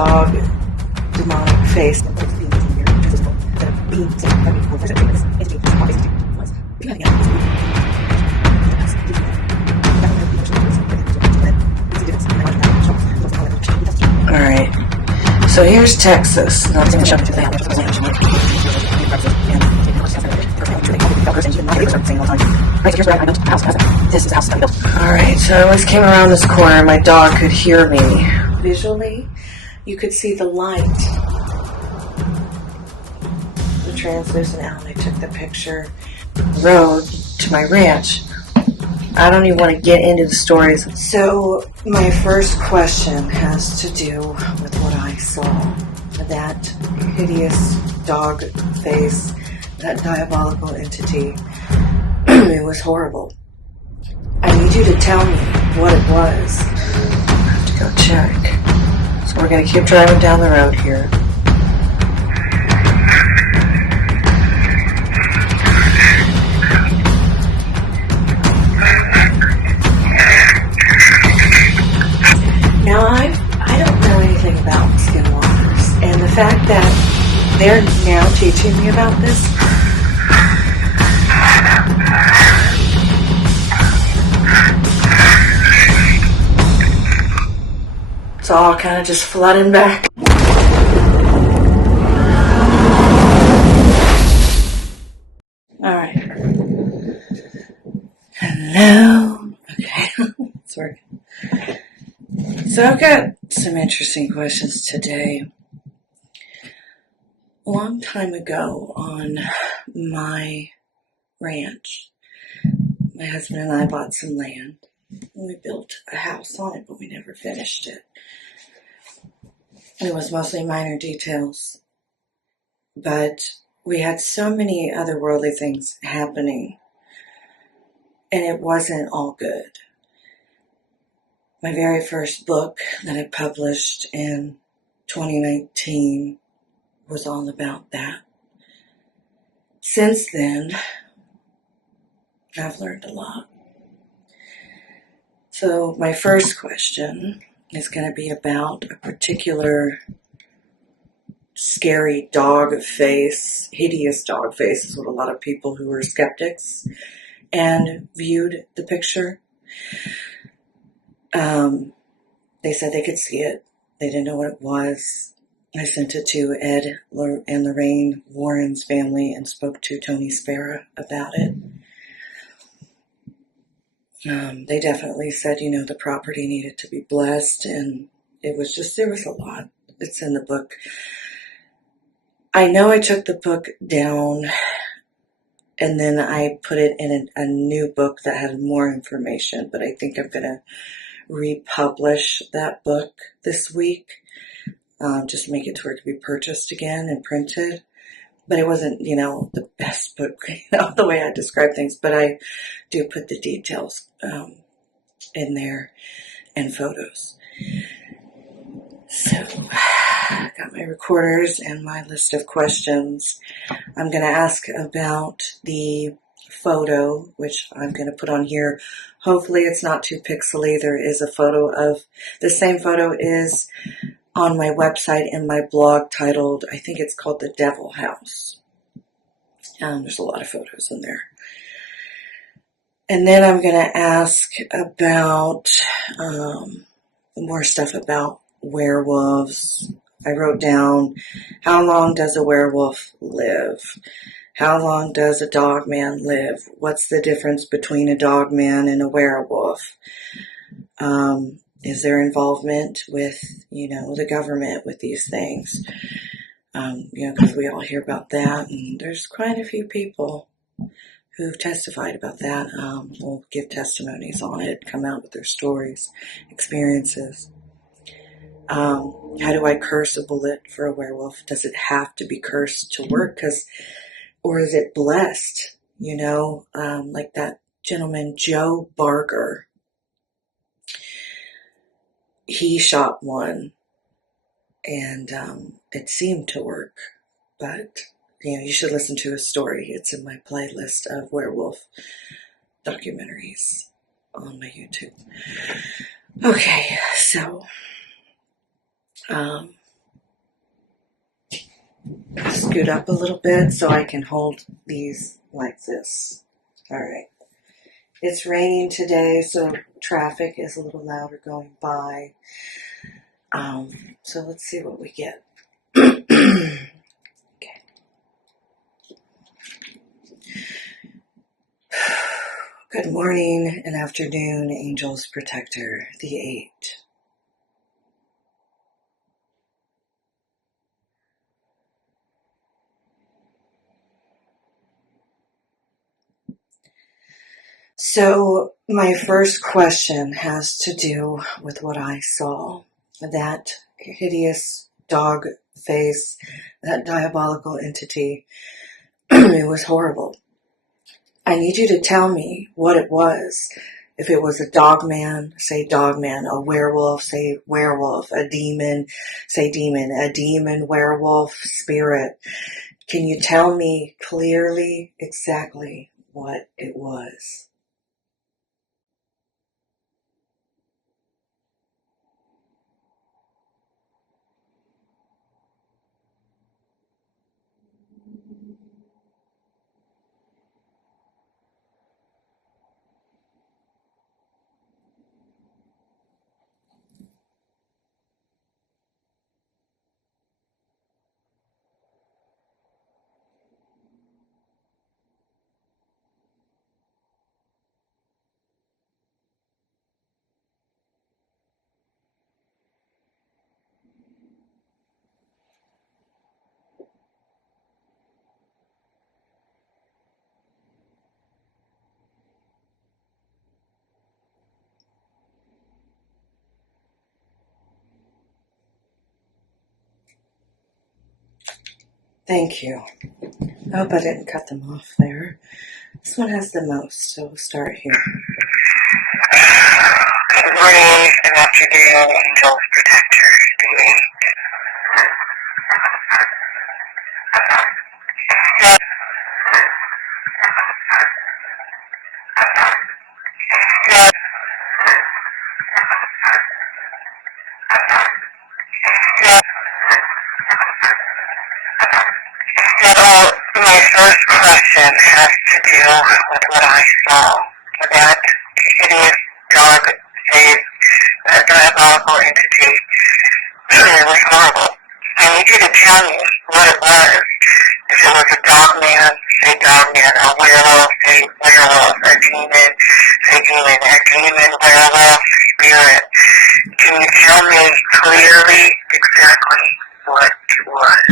dog demonic face. Alright, so here's Texas. This is house. Alright, so I always came around this corner. My dog could hear me. Visually, you could see the light. The translucent out. I took the picture. Road to my ranch. I don't even want to get into the stories. So my first question has to do with what I saw. That hideous dog face, that diabolical entity. It was horrible. I need you to tell me what it was. I have to go check. So we're going to keep driving down the road here. Now, I don't know anything about skinwalkers, and the fact that they're now teaching me about this, it's all kind of just flooding back. Alright. Hello. Okay, it's working. So I've got some interesting questions today. A long time ago on my ranch, my husband and I bought some land. And we built a house on it, but we never finished it. It was mostly minor details. But we had so many otherworldly things happening. And it wasn't all good. My very first book that I published in 2019 was all about that. Since then, I've learned a lot. So my first question is going to be about a particular scary dog face, hideous dog face is what a lot of people who were skeptics and viewed the picture. They said they could see it. They didn't know what it was. I sent it to Ed and Lorraine Warren's family and spoke to Tony Spera about it. They definitely said, the property needed to be blessed, and it was just, there was a lot. It's in the book. I know I took the book down, and then I put it in a new book that had more information, but I think I'm going to republish that book this week, just make it to where it could be purchased again and printed. But it wasn't, the best book, the way I describe things, but I do put the details in there and photos. So, I got my recorders and my list of questions. I'm going to ask about the photo, which I'm going to put on here. Hopefully it's not too pixely. There is a photo of, the same photo is on my website in my blog titled, I think it's called The Devil House. There's a lot of photos in there. And then I'm going to ask about more stuff about werewolves. I wrote down, how long does a werewolf live? How long does a dogman live? What's the difference between a dogman and a werewolf? Is there involvement with, the government with these things? Because we all hear about that, and there's quite a few people who've testified about that. Will give testimonies on it, come out with their stories, experiences. How do I curse a bullet for a werewolf? Does it have to be cursed to work? Or is it blessed? Like that gentleman, Joe Barker. He shot one, and it seemed to work. But, you should listen to his story. It's in my playlist of werewolf documentaries on my YouTube. Okay, so scoot up a little bit so I can hold these like this. All right. It's raining today, so traffic is a little louder going by. So let's see what we get. Okay. Good morning and afternoon, Angels Protector, the 8. So my first question has to do with what I saw. That hideous dog face, that diabolical entity. It was horrible. I need you to tell me what it was. If it was a dogman, say dogman, a werewolf, say werewolf, a demon, say demon, a demon, werewolf, spirit. Can you tell me clearly exactly what it was? Thank you. I hope I didn't cut them off there. This one has the most, so we'll start here. Good morning and afternoon, Angels Protector. My first question has to do with what I saw. That hideous dog face, that diabolical entity. It was horrible. I need you to tell me what it was. If it was a dog man, say dog man, a werewolf, say werewolf, a demon, say demon, a demon, werewolf, spirit. Can you tell me clearly exactly what it was?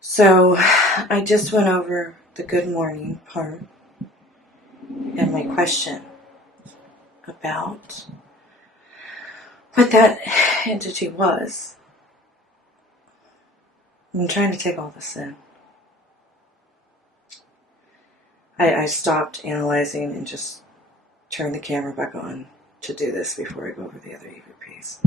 So I just went over the good morning part and my question about what that entity was. I'm trying to take all this in. I stopped analyzing and just turned the camera back on to do this before I go over the other EVPs.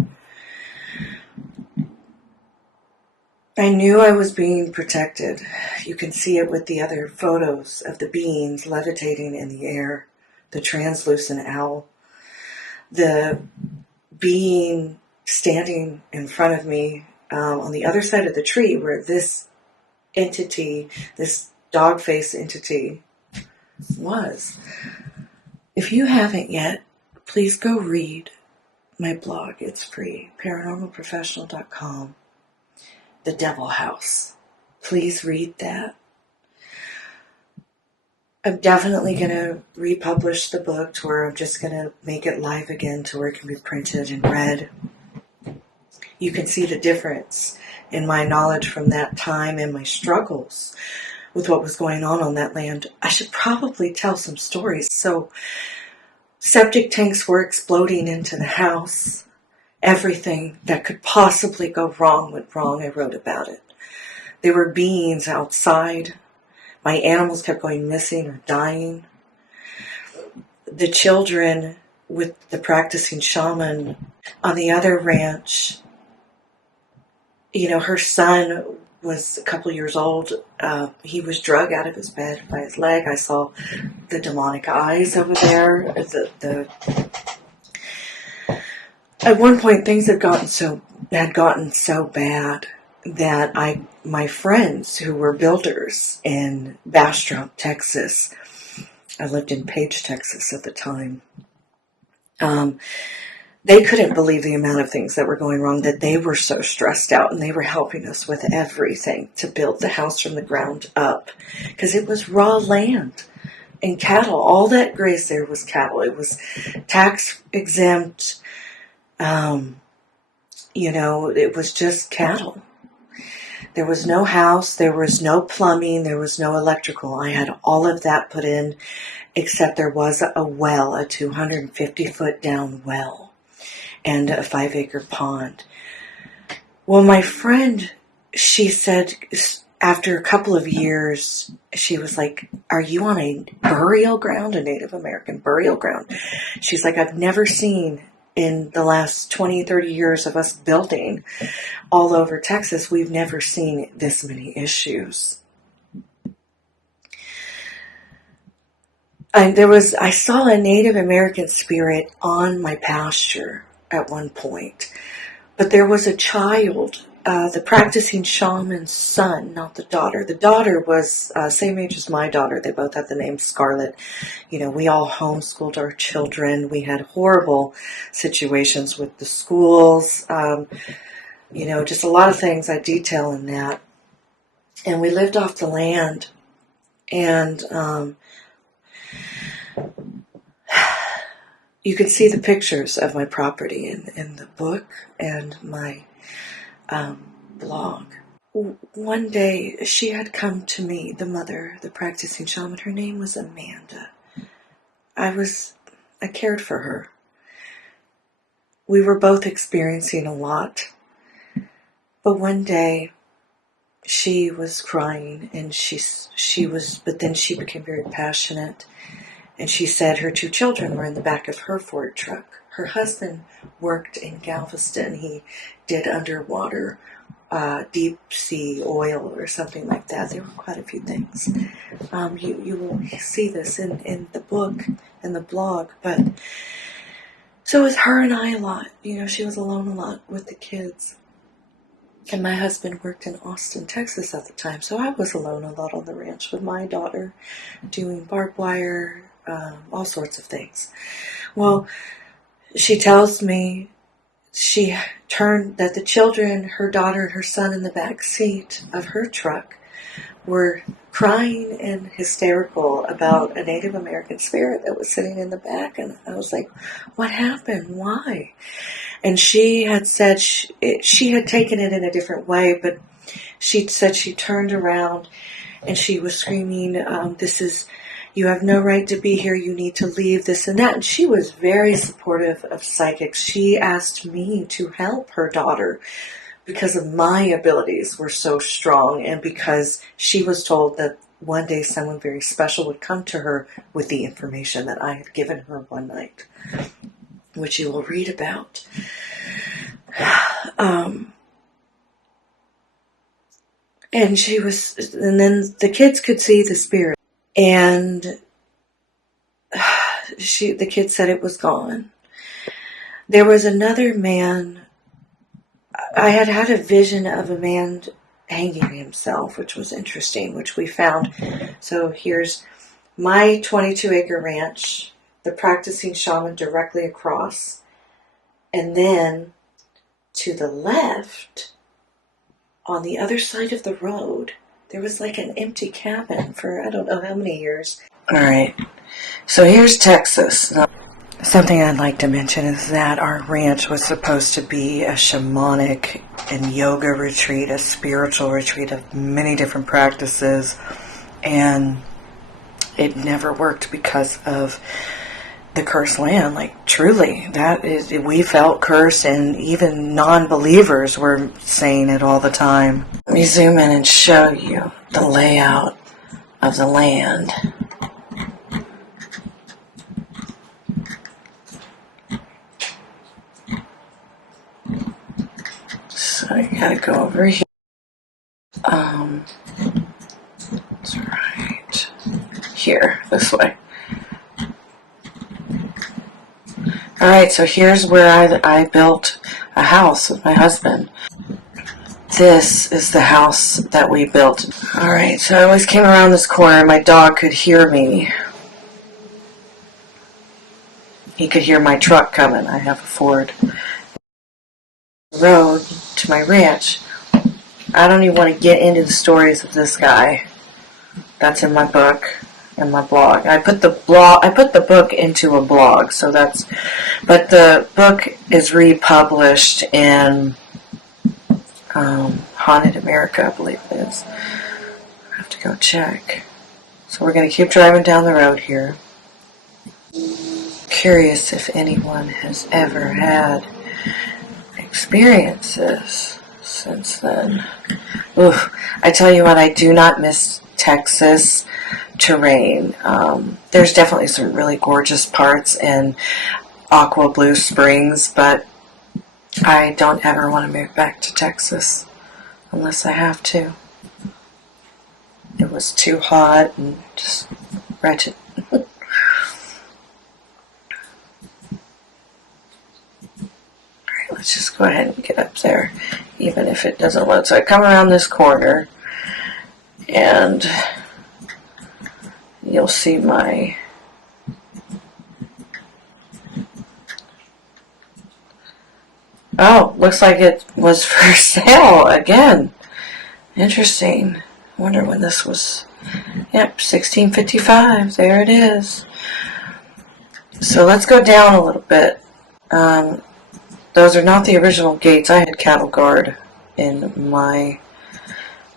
I knew I was being protected. You can see it with the other photos of the beings levitating in the air, the translucent owl, the being standing in front of me on the other side of the tree where this entity, this dog face entity was. If you haven't yet, please go read my blog. It's free, paranormalprofessional.com. The Devil House. Please read that. I'm definitely going to republish the book to where I'm just going to make it live again to where it can be printed and read. You can see the difference in my knowledge from that time and my struggles with what was going on that land. I should probably tell some stories. So, septic tanks were exploding into the house. Everything that could possibly go wrong went wrong. I wrote about it. There were beings outside. My animals kept going missing or dying. The children with the practicing shaman on the other ranch, her son was a couple years old. He was drug out of his bed by his leg. I saw the demonic eyes over there. At one point, things had gotten so bad that my friends who were builders in Bastrop, Texas, I lived in Page, Texas at the time, they couldn't believe the amount of things that were going wrong, that they were so stressed out, and they were helping us with everything to build the house from the ground up, because it was raw land and cattle. All that grazed there was cattle. It was tax exempt. It was just cattle. There was no house, there was no plumbing, there was no electrical. I had all of that put in, except there was a well, a 250-foot down well, and a 5-acre pond. Well, my friend, she said, after a couple of years, she was like, "Are you on a burial ground, a Native American burial ground?" She's like, "I've never seen in the last 20, 30 years of us building all over Texas, we've never seen this many issues." I saw a Native American spirit on my pasture at one point, but there was a child, the practicing shaman's son, not the daughter. The daughter was same age as my daughter. They both had the name Scarlet. We all homeschooled our children. We had horrible situations with the schools. Just a lot of things I detail in that. And we lived off the land. And you can see the pictures of my property in the book and my blog. One day, she had come to me, the mother, the practicing shaman. Her name was Amanda. I cared for her. We were both experiencing a lot. But one day, she was crying, and but then she became very passionate. And she said her 2 children were in the back of her Ford truck. Her husband worked in Galveston. He did underwater deep sea oil or something like that. There were quite a few things. You will see this in the book and the blog. But so it was her and I a lot. She was alone a lot with the kids. And my husband worked in Austin, Texas at the time. So I was alone a lot on the ranch with my daughter, doing barbed wire, all sorts of things. Well, she tells me she turned that the children, her daughter and her son in the back seat of her truck, were crying and hysterical about a Native American spirit that was sitting in the back. And I was like, "What happened? Why?" And she had said she had taken it in a different way, but she said she turned around and she was screaming, "You have no right to be here. You need to leave," this and that. And she was very supportive of psychics. She asked me to help her daughter because of my abilities were so strong, and because she was told that one day someone very special would come to her with the information that I had given her one night, which you will read about. And and then the kids could see the spirit. And the kid said it was gone. There was another man. I had had a vision of a man hanging himself, which was interesting, which we found. So here's my 22-acre ranch, the practicing shaman directly across, and then to the left, on the other side of the road, there was like an empty cabin for I don't know how many years. All right, so here's Texas. Something I'd like to mention is that our ranch was supposed to be a shamanic and yoga retreat, a spiritual retreat of many different practices, and it never worked because of the cursed land. Like, truly, we felt cursed, and even non-believers were saying it all the time. Let me zoom in and show you the layout of the land. So you gotta go over here. That's right. Here, this way. Alright, so here's where I built a house with my husband. This is the house that we built. Alright, so I always came around this corner. My dog could hear me. He could hear my truck coming. I have a Ford. Road to my ranch. I don't even want to get into the stories of this guy. That's in my book and my blog. I put the book into a blog, so but the book is republished in Haunted America, I believe it is. I have to go check. So we're going to keep driving down the road here. Curious if anyone has ever had experiences since then. Oof, I tell you what, I do not miss Texas terrain. There's definitely some really gorgeous parts in Aqua Blue Springs, but I don't ever want to move back to Texas unless I have to. It was too hot and just wretched. Let's just go ahead and get up there, even if it doesn't load. So I come around this corner, and you'll see my looks like it was for sale again. Interesting. I wonder when this was. Yep, 1655. There it is. So let's go down a little bit. Those are not the original gates. I had cattle guard in my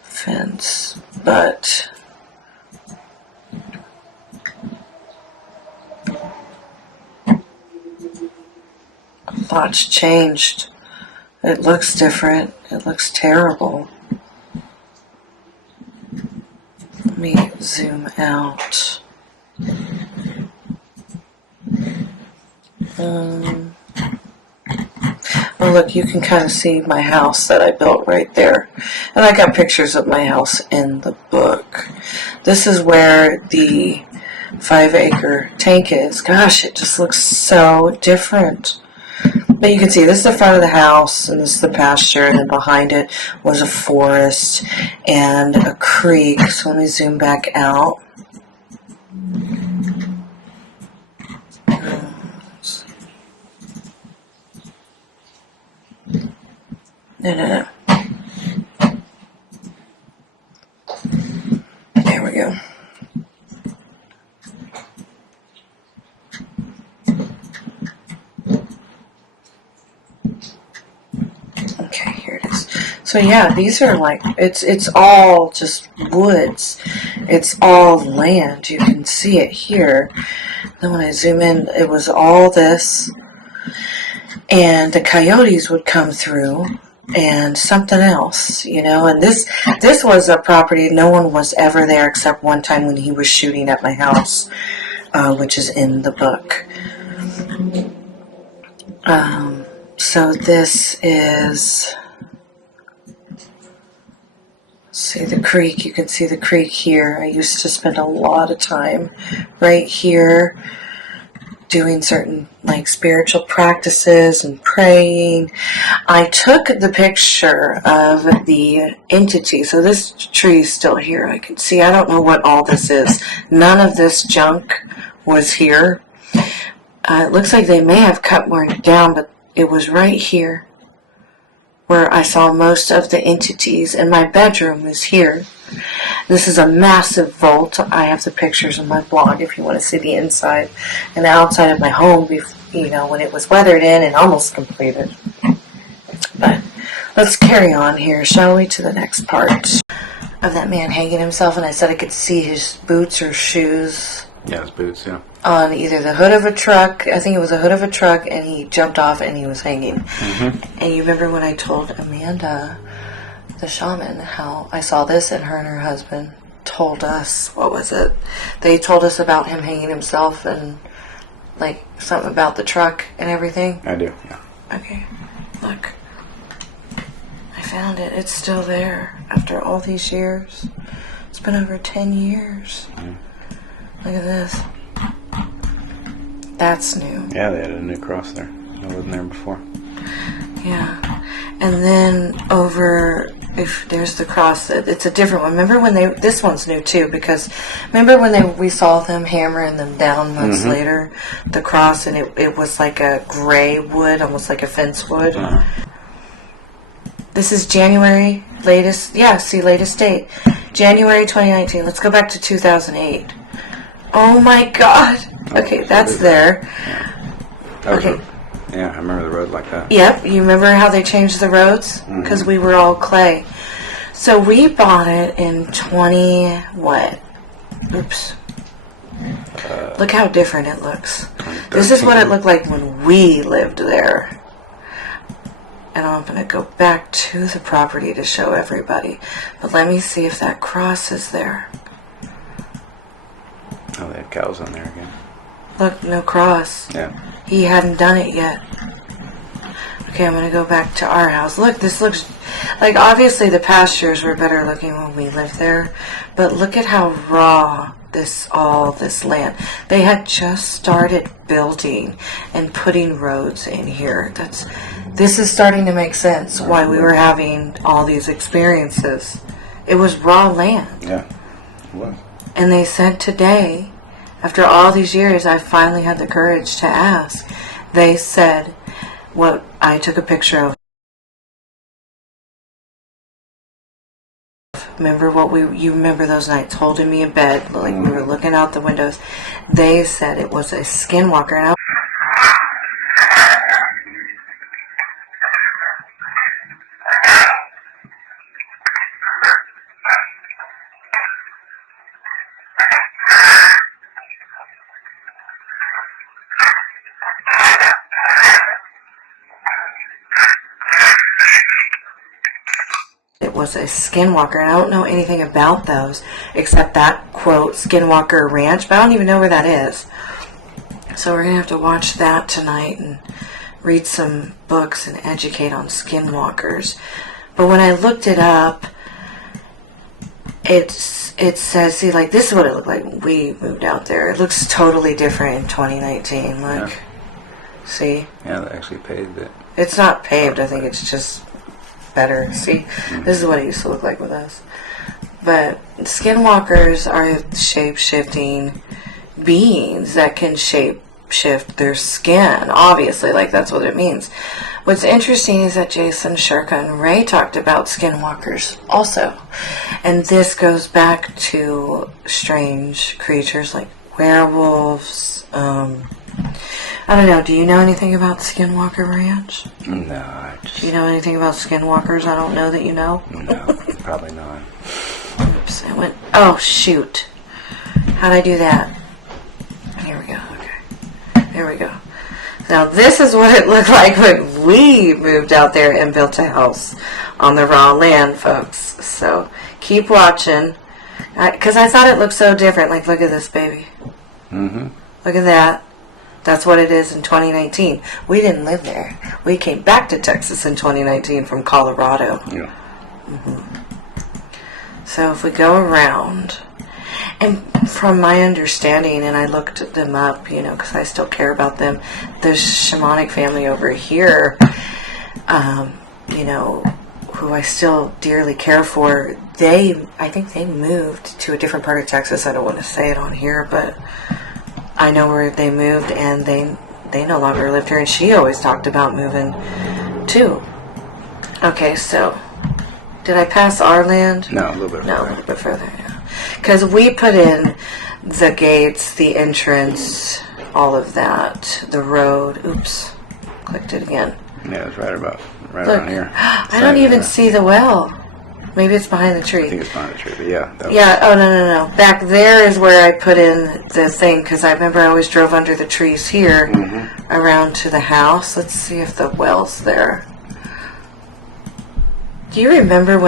fence, but lots changed. It looks different. It looks terrible. Let me zoom out. Oh, look, you can kind of see my house that I built right there. And I got pictures of my house in the book. This is where the 5-acre tank is. Gosh, it just looks so different. But you can see this is the front of the house, and this is the pasture, and then behind it was a forest and a creek. So let me zoom back out. No. There we go. Okay, here it is. So yeah, these are like, it's all just woods. It's all land. You can see it here. Then when I zoom in, it was all this. And the coyotes would come through. And something else, and this was a property, no one was ever there except one time when he was shooting at my house, which is in the book. So this is, let's See the creek, you can see the creek here. I used to spend a lot of time right here doing certain like spiritual practices and praying. I took the picture of the entity. So this tree is still here. I can see. I don't know what all this is. None of this junk was here. It looks like they may have cut more down, but it was right here where I saw most of the entities, and my bedroom is here. This is a massive vault. I have the pictures on my blog if you want to see the inside and the outside of my home, you know, when it was weathered in and almost completed. But let's carry on here, shall we, to the next part of that man hanging himself. And I said I could see his boots or shoes. Yeah, his boots, yeah. On either the hood of a truck, I think it was a hood of a truck, and he jumped off and he was hanging. Mm-hmm. And you remember when I told Amanda, the shaman, how I saw this, and her husband told us, what was it? They told us about him hanging himself and like something about the truck and everything. I do, yeah. Okay, look. I found it. It's still there after all these years. It's been over 10 years. Mm. Look at this. That's new. Yeah, they had a new cross there. It wasn't there before. Yeah. And then over, if there's the cross, it's a different one. Remember when this one's new too, because remember when we saw them hammering them down months later, the cross, and it was like a gray wood, almost like a fence wood. This is January, latest date. January 2019. Let's go back to 2008. Oh my God. Okay, that's there. Okay. Yeah, I remember the road like that. Yep, you remember how they changed the roads? Because we were all clay. So we bought it in 20, what? Oops. Look how different it looks. This is what it looked like when we lived there. And I'm going to go back to the property to show everybody. But let me see if that cross is there. Oh, they had cows on there again. Look, no cross. Yeah. He hadn't done it yet. Okay, I'm going to go back to our house. Look, this looks like, obviously the pastures were better looking when we lived there, but look at how raw this land. They had just started building and putting roads in here. This is starting to make sense why we were having all these experiences. It was raw land. Yeah, it was. And they said today, after all these years, I finally had the courage to ask. They said what I took a picture of. Remember you remember those nights holding me in bed, like we were looking out the windows. They said it was a skinwalker. And was a skinwalker, and I don't know anything about those except that quote Skinwalker Ranch, but I don't even know where that is. So we're gonna have to watch that tonight and read some books and educate on skinwalkers. But when I looked it up, it says, see, like this is what it looked like when we moved out there. It looks totally different in 2019. Look, yeah. See? Yeah, they actually paved it. It's not paved. I think it's just better. See, this is what it used to look like with us. But skinwalkers are shape-shifting beings that can shape-shift their skin. Obviously, like that's what it means. What's interesting is that Jason, Shirka, and Ray talked about skinwalkers also. And this goes back to strange creatures like werewolves. I don't know. Do you know anything about Skinwalker Ranch? No. Do you know anything about skinwalkers? I don't know that you know. No, probably not. Oops, I went. Oh shoot! How'd I do that? Here we go. Okay, there we go. Now this is what it looked like when we moved out there and built a house on the raw land, folks. So keep watching, because I thought it looked so different. Like, look at this, baby. Look at that. That's what it is in 2019. We didn't live there. We came back to Texas in 2019 from Colorado. Yeah. So if we go around, and from my understanding, and I looked them up, because I still care about them, the shamanic family over here, who I still dearly care for, I think they moved to a different part of Texas. I don't want to say it on here, but I know where they moved, and they no longer lived here, and she always talked about moving too. Okay, so did I pass our land? No, a little bit further. No, a little bit further, yeah. Because we put in the gates, the entrance, all of that, the road. Oops, clicked it again. Yeah, it's right Look, around here. I don't even see the well. Maybe it's behind the tree. I think it's behind the tree, but yeah. Yeah, oh, no. Back there is where I put in the thing, because I remember I always drove under the trees here, around to the house. Let's see if the well's there. Do you remember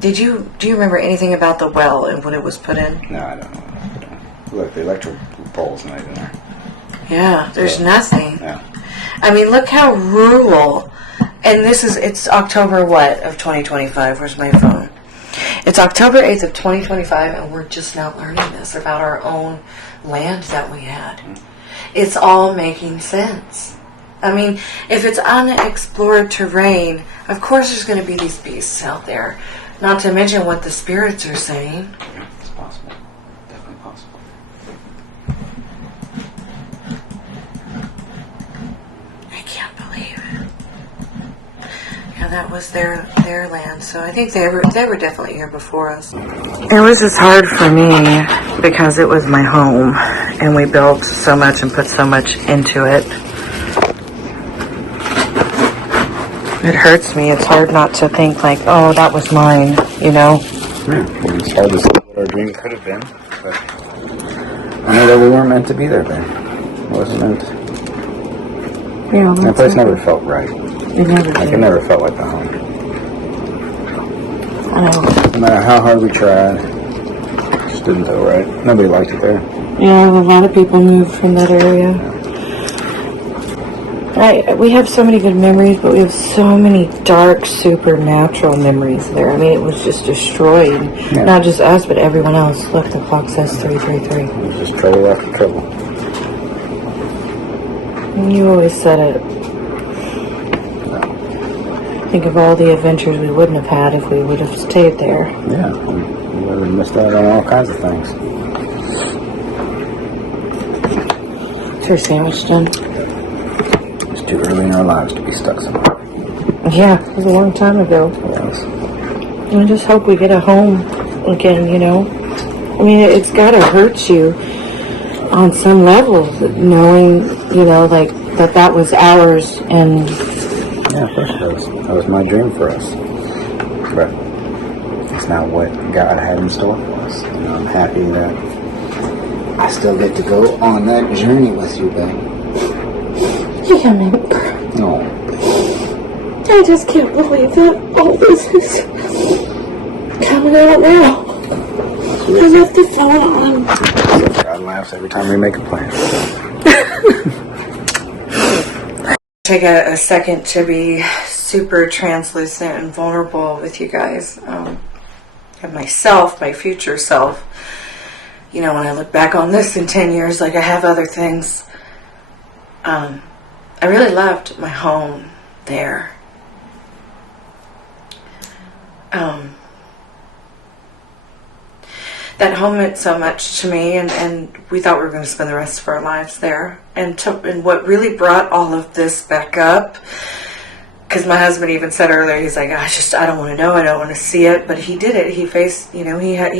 do you remember anything about the well and when it was put in? No, I don't know. Look, the electric pole's not even there. Yeah, there's nothing. Yeah. I mean, look how rural. And it's October what of 2025? Where's my phone? It's October 8th of 2025, and we're just now learning this about our own land that we had. It's all making sense. I mean, if it's unexplored terrain, of course there's going to be these beasts out there. Not to mention what the spirits are saying. Yeah, it's possible. Definitely possible. I can't believe it. Yeah, that was their land. So I think they were definitely here before us. It was just hard for me because it was my home, and we built so much and put so much into it. It hurts me. It's hard not to think like, oh, that was mine, Yeah, it's hard to see what our dream could have been, but I know that we weren't meant to be there then. It wasn't meant. Yeah, That place never felt right. It never did. It never felt like the home. I know. No matter how hard we tried, it just didn't feel right. Nobody liked it there. Yeah, a lot of people moved from that area. We have so many good memories, but we have so many dark, supernatural memories there. I mean, it was just destroyed. Yeah. Not just us, but everyone else. Look, the clock says 333. It was just trouble after trouble. You always said it. Think of all the adventures we wouldn't have had if we would have stayed there. Yeah, we would have missed out on all kinds of things. Is your sandwich done? It's too early in our lives to be stuck somewhere. Yeah, it was a long time ago. Yes. I just hope we get a home again, I mean, it's got to hurt you on some level, knowing, like, that was ours, and... Yeah, of course it was. That was my dream for us. But it's not what God had in store for us. I'm happy that I still get to go on that journey with you, babe. Yeah, man. No. I just can't believe that all this is coming out now. I left the phone on. God laughs every time we make a plan. Take a second to be super translucent and vulnerable with you guys. Of myself, my future self. When I look back on this in 10 years, like I have other things, I really loved my home there. That home meant so much to me, and we thought we were going to spend the rest of our lives there. And what really brought all of this back up, because my husband even said earlier, he's like, I don't want to know, I don't want to see it, but he did it. He faced, he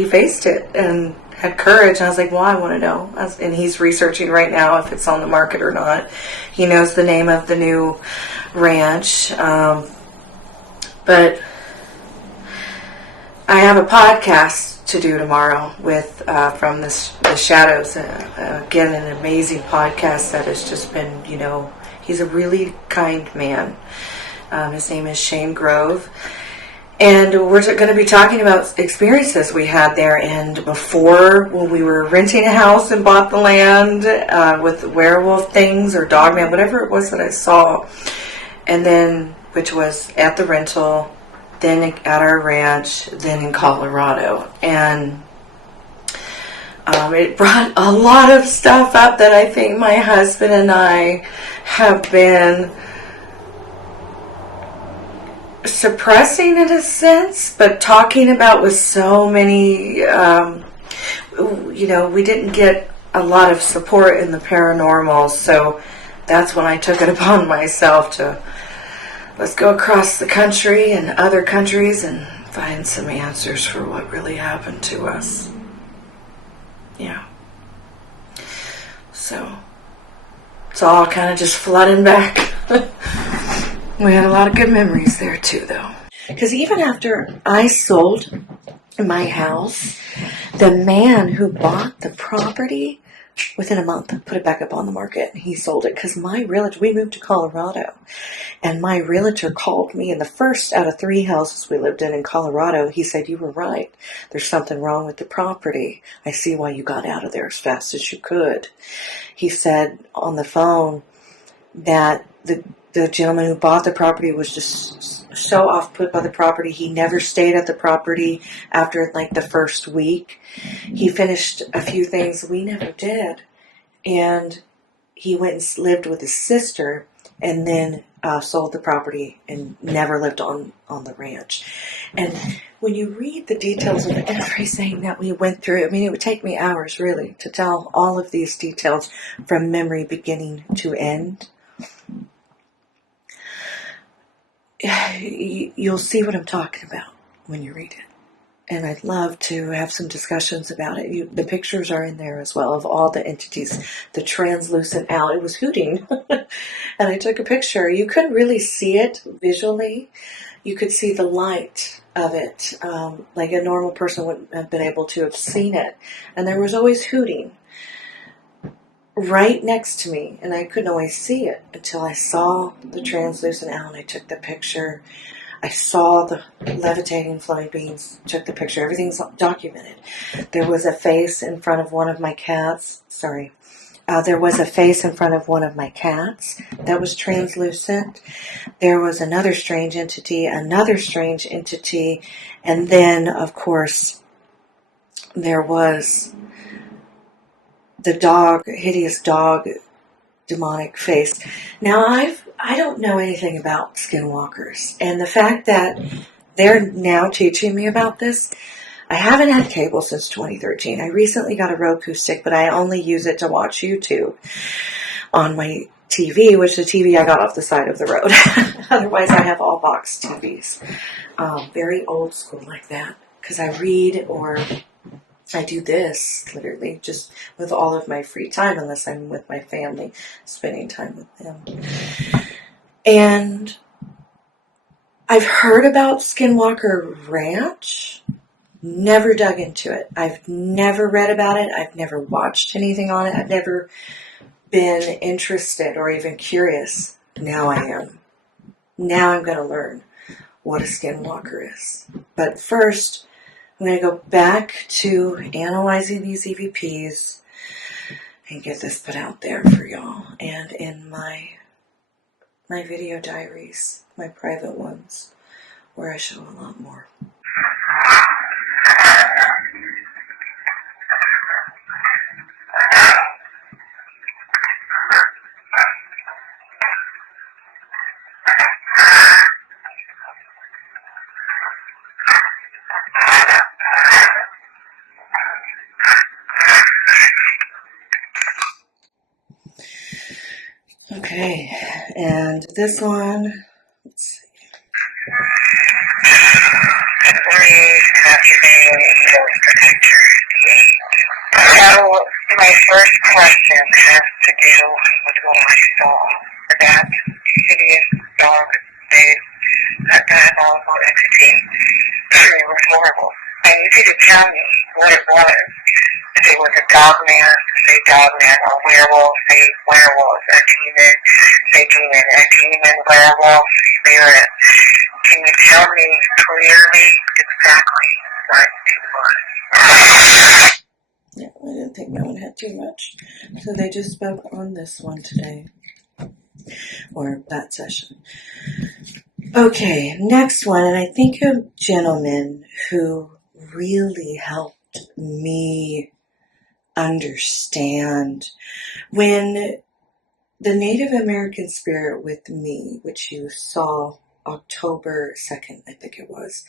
faced it and had courage. And I was like, well, I want to know. And he's researching right now if it's on the market or not. He knows the name of the new ranch, but I have a podcast to do tomorrow with from the shadows. Again, an amazing podcast that has just been, he's a really kind man. His name is Shane Grove. And we're going to be talking about experiences we had there, and before, when we were renting a house and bought the land with werewolf things or Dogman, whatever it was that I saw, and then, which was at the rental, then at our ranch, then in Colorado. And it brought a lot of stuff up that I think my husband and I have been suppressing in a sense, but talking about with so many, we didn't get a lot of support in the paranormal, so that's when I took it upon myself to let's go across the country and other countries and find some answers for what really happened to us. Yeah. So it's all kind of just flooding back. We had a lot of good memories there too, though. Because even after I sold my house, the man who bought the property, within a month, put it back up on the market. He sold it because my realtor, we moved to Colorado, and my realtor called me in the first out of 3 houses we lived in Colorado. He said, "You were right. There's something wrong with the property. I see why you got out of there as fast as you could." He said on the phone that the gentleman who bought the property was just so off put by the property. He never stayed at the property after like the first week. He finished a few things we never did. And he went and lived with his sister and then sold the property and never lived on the ranch. And when you read the details of everything that we went through, I mean, it would take me hours really to tell all of these details from memory beginning to end. You'll see what I'm talking about when you read it. And I'd love to have some discussions about it. The pictures are in there as well of all the entities. The translucent owl, it was hooting. And I took a picture. You couldn't really see it visually. You could see the light of it. Like a normal person wouldn't have been able to have seen it. And there was always hooting right next to me, and I couldn't always see it until I saw the translucent owl and I took the picture. I saw the levitating flying beings, took the picture. Everything's documented. There was a face in front of one of my cats. There was a face in front of one of my cats that was translucent. There was another strange entity, and then, of course, there was the dog, hideous dog, demonic face. Now, I don't know anything about skinwalkers, and the fact that they're now teaching me about this, I haven't had cable since 2013. I recently got a Roku stick, but I only use it to watch YouTube on my TV, which the TV I got off the side of the road. Otherwise, I have all box TVs. Very old school like that, because I read or I do this literally just with all of my free time, unless I'm with my family, spending time with them. And I've heard about Skinwalker Ranch, never dug into it. I've never read about it. I've never watched anything on it. I've never been interested or even curious. Now I am. Now I'm going to learn what a Skinwalker is. But first, I'm going to go back to analyzing these EVPs and get this put out there for y'all. And in my video diaries, my private ones, where I show a lot more. Okay, and this one, let's see. So, my first question has to do with what I saw. That hideous dog, that diabolical entity. It was horrible. I need you to tell me what it was. If it was a dogman, say dogman, or werewolf, say werewolf, a demon, say demon, a demon, werewolf, spirit. Can you tell me clearly exactly what it was? Yeah, I didn't think that one had too much. So they just spoke on this one today, or that session. Okay, next one, and I think a gentleman who really helped me understand when the Native American spirit with me, which you saw October 2nd, I think it was.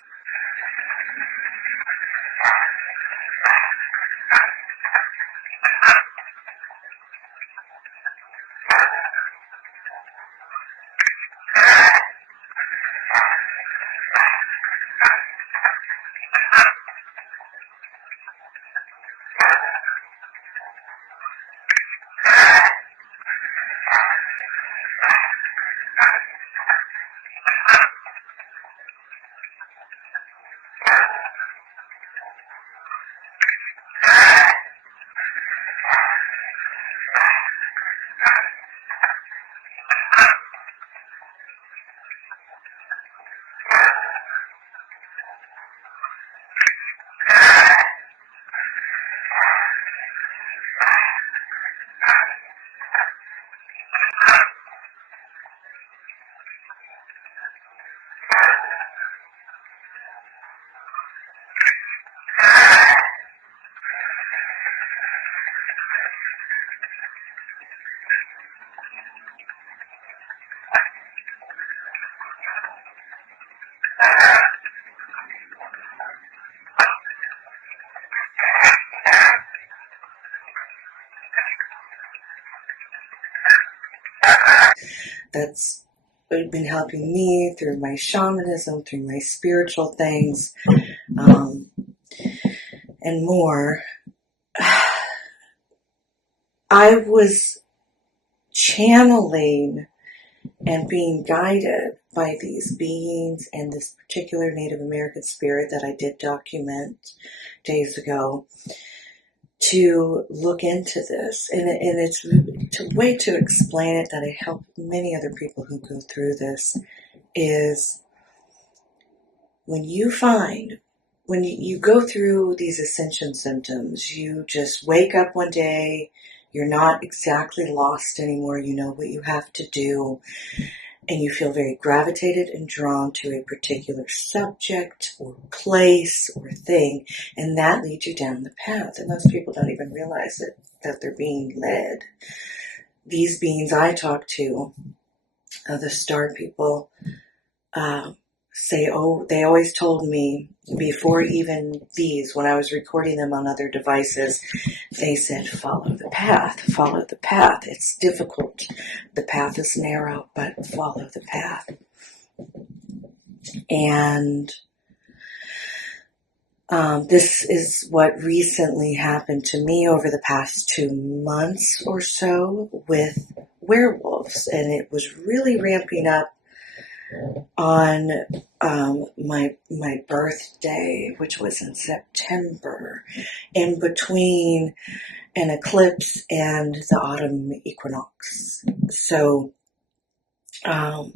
That's been helping me through my shamanism, through my spiritual things, and more. I was channeling and being guided by these beings and this particular Native American spirit that I did document days ago to look into this. And it's a way to explain it that I help many other people who go through this is when you go through these ascension symptoms, you just wake up one day, you're not exactly lost anymore, you know what you have to do, and you feel very gravitated and drawn to a particular subject or place or thing, and that leads you down the path. And most people don't even realize that they're being led. These beings I talk to, the star people, say, they always told me before even these, when I was recording them on other devices, they said, follow the path, follow the path. It's difficult. The path is narrow, but follow the path. And this is what recently happened to me over the past 2 months or so with werewolves. And it was really ramping up on my birthday, which was in September, in between an eclipse and the autumn equinox. So, yeah,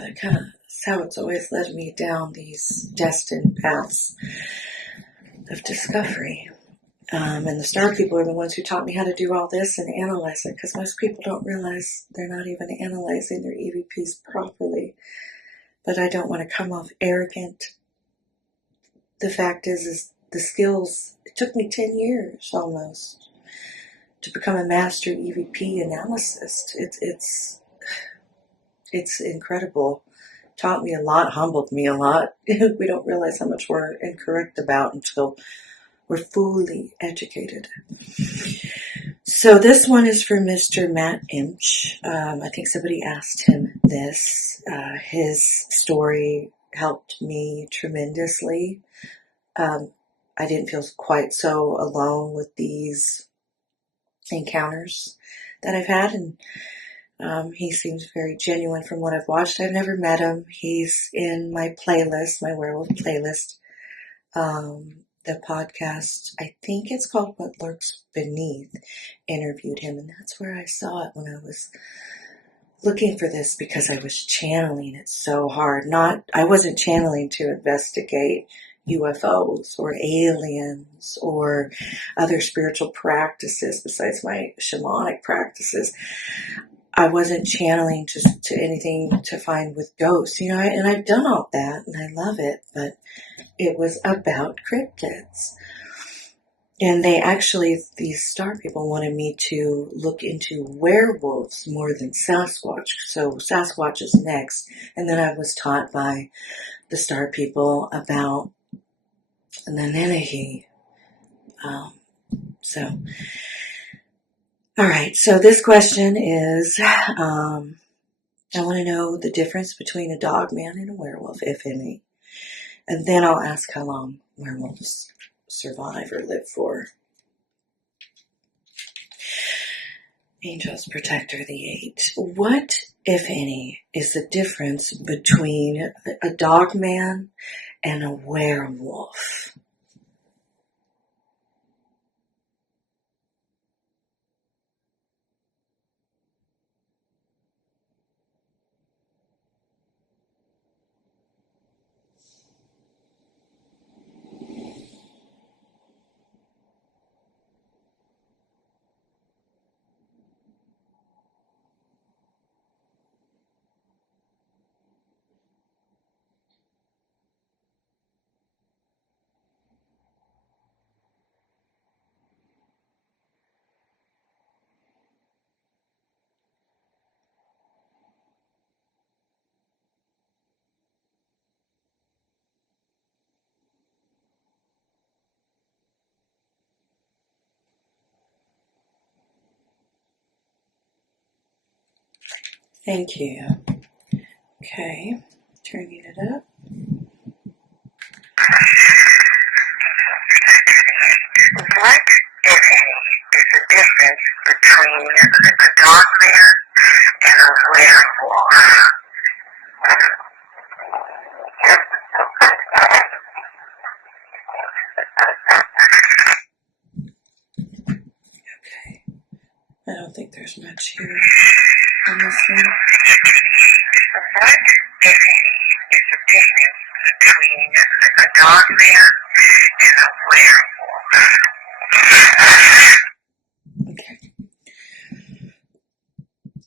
that kind of is how it's always led me down these destined paths of discovery. And the star people are the ones who taught me how to do all this and analyze it, because most people don't realize they're not even analyzing their EVPs properly. But I don't want to come off arrogant. The fact is the skills, it took me 10 years almost to become a master EVP analyst. It's incredible. Taught me a lot, humbled me a lot. We don't realize how much we're incorrect about until we're fully educated. So this one is for Mr. Matt Inch. I think somebody asked him this. His story helped me tremendously. I didn't feel quite so alone with these encounters that I've had, and he seems very genuine from what I've watched. I've never met him. He's in my playlist, my werewolf playlist. The podcast, I think it's called What Lurks Beneath, interviewed him, and that's where I saw it when I was looking for this, because I was channeling it so hard. I wasn't channeling to investigate UFOs or aliens or other spiritual practices besides my shamanic practices. I wasn't channeling to anything to find with ghosts, and I've done all that and I love it, but it was about cryptids. And these star people wanted me to look into werewolves more than Sasquatch. So Sasquatch is next. And then I was taught by the star people about the Nanahi. All right. So this question is, I want to know the difference between a dogman and a werewolf, if any. And then I'll ask how long werewolves survive or live for. Angels Protector the 8. What, if any, is the difference between a dogman and a werewolf? Thank you. Okay, turning it up. What, if any, is the difference between a dogman and a werewolf? Okay, I don't think there's much here on this one. What, if any, is the difference between a dogman and a werewolf? Okay.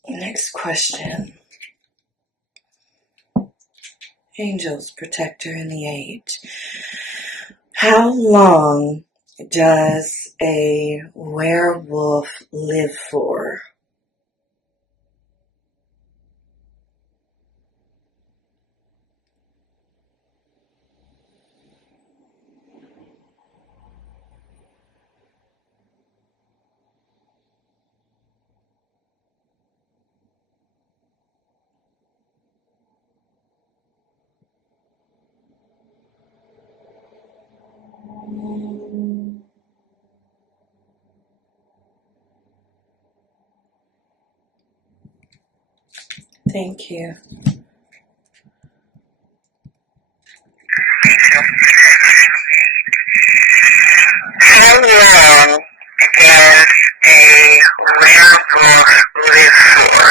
Next question. Angels Protector in the 8. How long does a werewolf live for? Thank you. How long does a werewolf live for?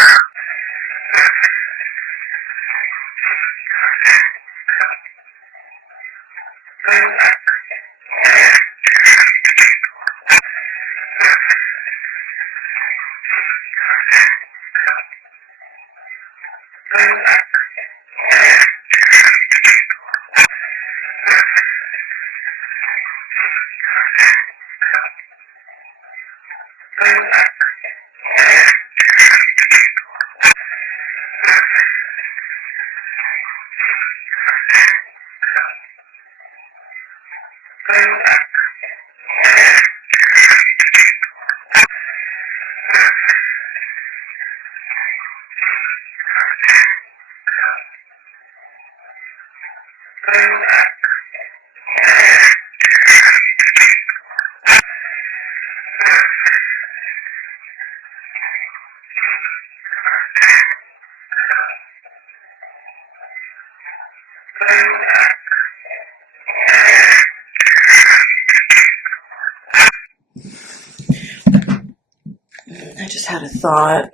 I just had a thought.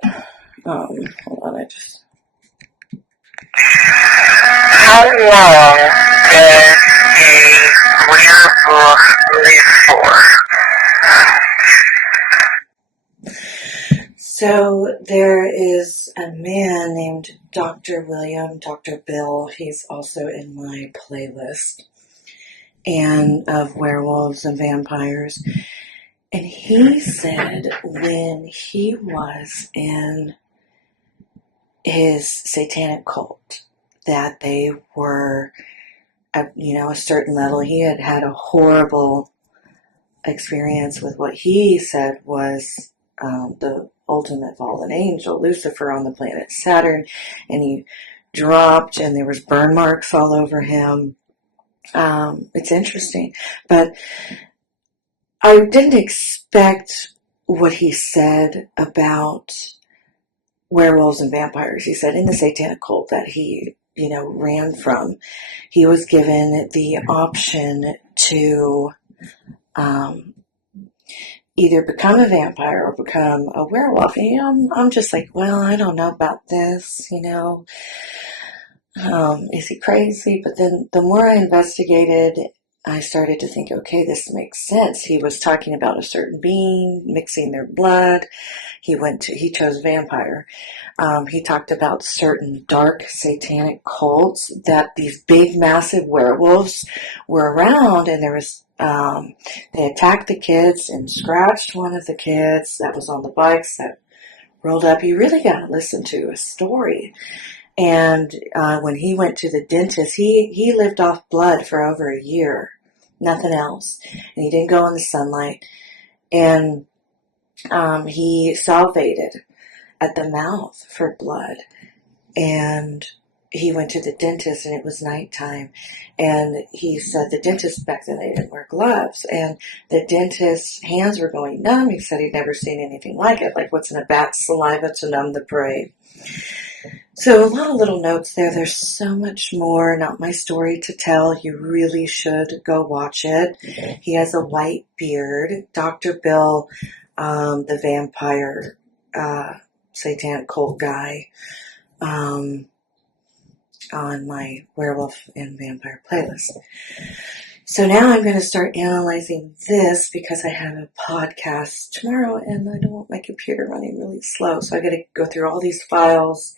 Hold on, How long does a werewolf live for? So there is a man named Dr. Dr. Bill. He's also in my playlist and of werewolves and vampires. And he said when he was in his satanic cult that they were at, a certain level. He had had a horrible experience with what he said was the ultimate fallen angel, Lucifer, on the planet Saturn, and he dropped, and there was burn marks all over him. It's interesting, but I didn't expect what he said about werewolves and vampires. He said in the satanic cult that he, ran from, he was given the option to either become a vampire or become a werewolf. And, I'm just like, well, I don't know about this, is he crazy? But then the more I investigated, I started to think, okay, this makes sense. He was talking about a certain being, mixing their blood. He chose vampire. He talked about certain dark satanic cults that these big, massive werewolves were around, and there was, they attacked the kids and scratched one of the kids that was on the bikes that rolled up. You really got to listen to a story. And when he went to the dentist, he lived off blood for over a year, nothing else. And he didn't go in the sunlight. And he salivated at the mouth for blood. And he went to the dentist, and it was nighttime. And he said the dentist back then, they didn't wear gloves. And the dentist's hands were going numb. He said he'd never seen anything like it, like what's in a bat's saliva to numb the prey. So a lot of little notes there. There's so much more, not my story to tell. You really should go watch it. He has a white beard. Dr. Bill, the vampire, satanic cult guy, on my werewolf and vampire playlist. So now I'm going to start analyzing this because I have a podcast tomorrow and I don't want my computer running really slow. So I got to go through all these files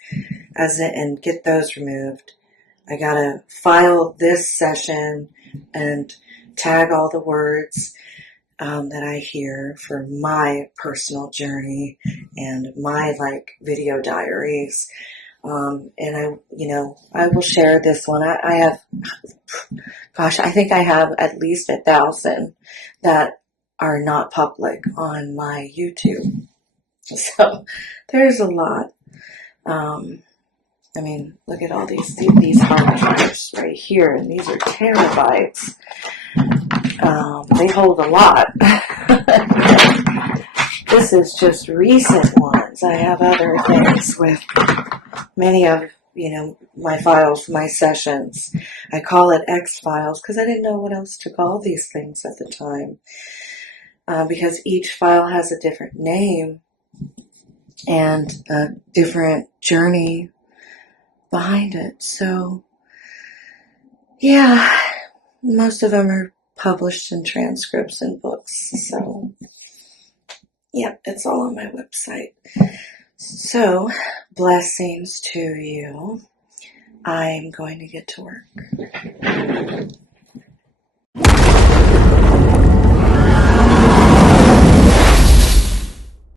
and get those removed. I got to file this session and tag all the words that I hear for my personal journey and my video diaries. And I will share this one. I have, I think I have at least 1,000 that are not public on my YouTube. So there's a lot. Look at all these hard drives right here, and these are terabytes. They hold a lot. This is just recent ones. I have other things with many of, my files, my sessions. I call it X files because I didn't know what else to call these things at the time. Because each file has a different name and a different journey behind it. So, yeah, most of them are published in transcripts and books. So, yeah, it's all on my website. So, blessings to you. I'm going to get to work.